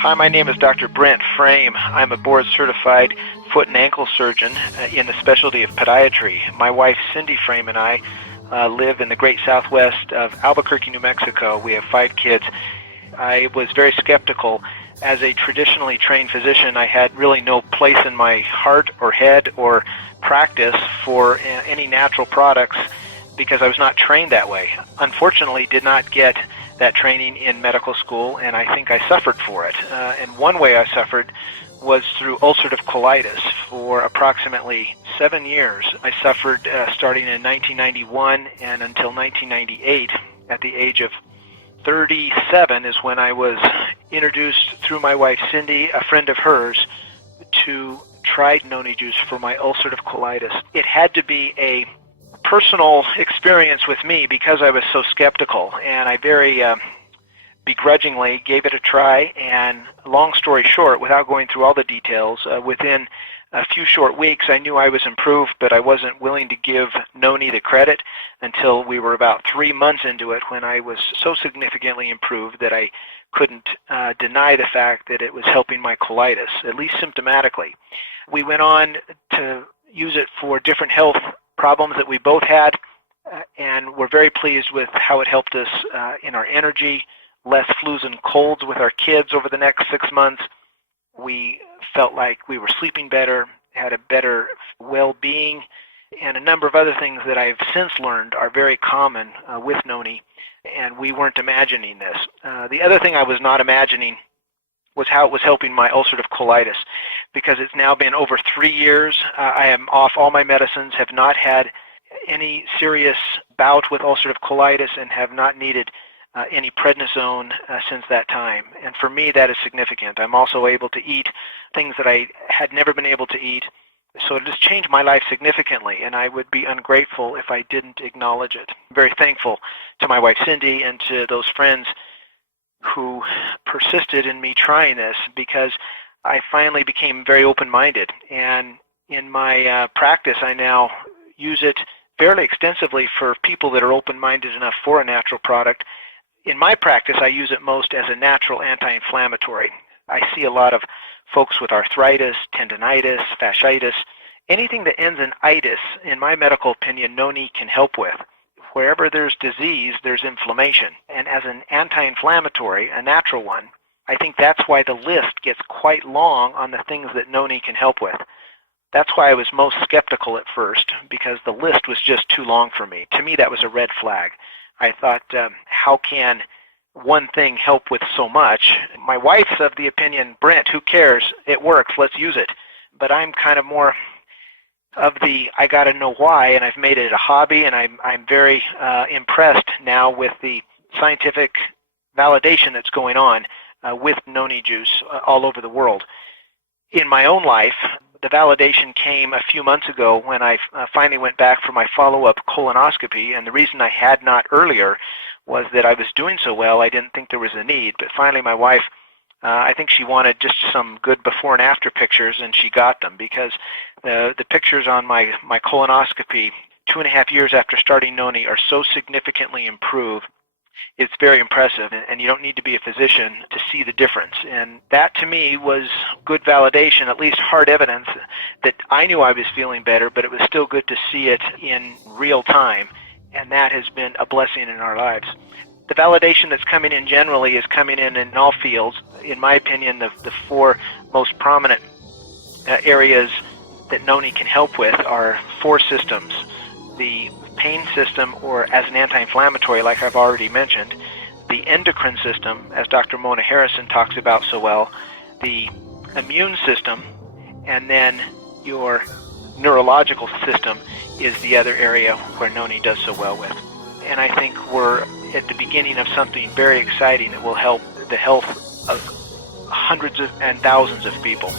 Hi, my name is Dr. Brent Frame. I'm a board-certified foot and ankle surgeon in the specialty of podiatry. My wife, Cindy Frame, and I live in the great southwest of Albuquerque, New Mexico. We have 5 kids. I was very skeptical. As a traditionally trained physician, I had really no place in my heart or head or practice for any natural products because I was not trained that way. Unfortunately, did not get that training in medical school, and I think I suffered for it. And one way I suffered was through ulcerative colitis. For approximately 7 years, I suffered starting in 1991 and until 1998. At the age of 37 is when I was introduced through my wife Cindy, a friend of hers, to try noni juice for my ulcerative colitis. It had to be a personal experience with me because I was so skeptical, and I very begrudgingly gave it a try. And long story short, without going through all the details, within a few short weeks I knew I was improved, but I wasn't willing to give noni the credit until we were about 3 months into it, when I was so significantly improved that I couldn't deny the fact that it was helping my colitis, at least symptomatically. We went on to use it for different health problems that we both had, and we're very pleased with how it helped us in our energy, less flus and colds with our kids over the next 6 months. We felt like we were sleeping better, had a better well-being, and a number of other things that I've since learned are very common with noni, and we weren't imagining this. The other thing I was not imagining was how it was helping my ulcerative colitis, because it's now been over 3 years. I am off all my medicines, have not had any serious bout with ulcerative colitis, and have not needed any prednisone since that time. And for me, that is significant. I'm also able to eat things that I had never been able to eat. So it has changed my life significantly, and I would be ungrateful if I didn't acknowledge it. I'm very thankful to my wife Cindy and to those friends who persisted in me trying this, because I finally became very open-minded. And in my practice, I now use it fairly extensively for people that are open-minded enough for a natural product. In my practice, I use it most as a natural anti-inflammatory. I see a lot of folks with arthritis, tendinitis, fasciitis, anything that ends in itis. In my medical opinion, noni can help with. Wherever there's disease, there's inflammation. And as an anti-inflammatory, a natural one, I think that's why the list gets quite long on the things that noni can help with. That's why I was most skeptical at first, because the list was just too long for me. To me, that was a red flag. I thought, how can one thing help with so much? My wife's of the opinion, Brent, who cares? It works, let's use it. But I'm kind of more of the, I got to know why, and I've made it a hobby, and I'm very impressed now with the scientific validation that's going on with noni juice all over the world. In my own life, the validation came a few months ago when I finally went back for my follow-up colonoscopy, and the reason I had not earlier was that I was doing so well, I didn't think there was a need. But finally my wife, I think she wanted just some good before and after pictures, and she got them, because the pictures on my colonoscopy 2.5 years after starting noni are so significantly improved. It's very impressive, and you don't need to be a physician to see the difference. And that, to me, was good validation, at least hard evidence that I knew I was feeling better, but it was still good to see it in real time, and that has been a blessing in our lives. The validation that's coming in generally is coming in all fields. In my opinion, the 4 most prominent areas that noni can help with are 4 systems. The pain system, or as an anti-inflammatory, like I've already mentioned, the endocrine system, as Dr. Mona Harrison talks about so well, the immune system, and then your neurological system is the other area where noni does so well with. And I think we're at the beginning of something very exciting that will help the health of hundreds and thousands of people.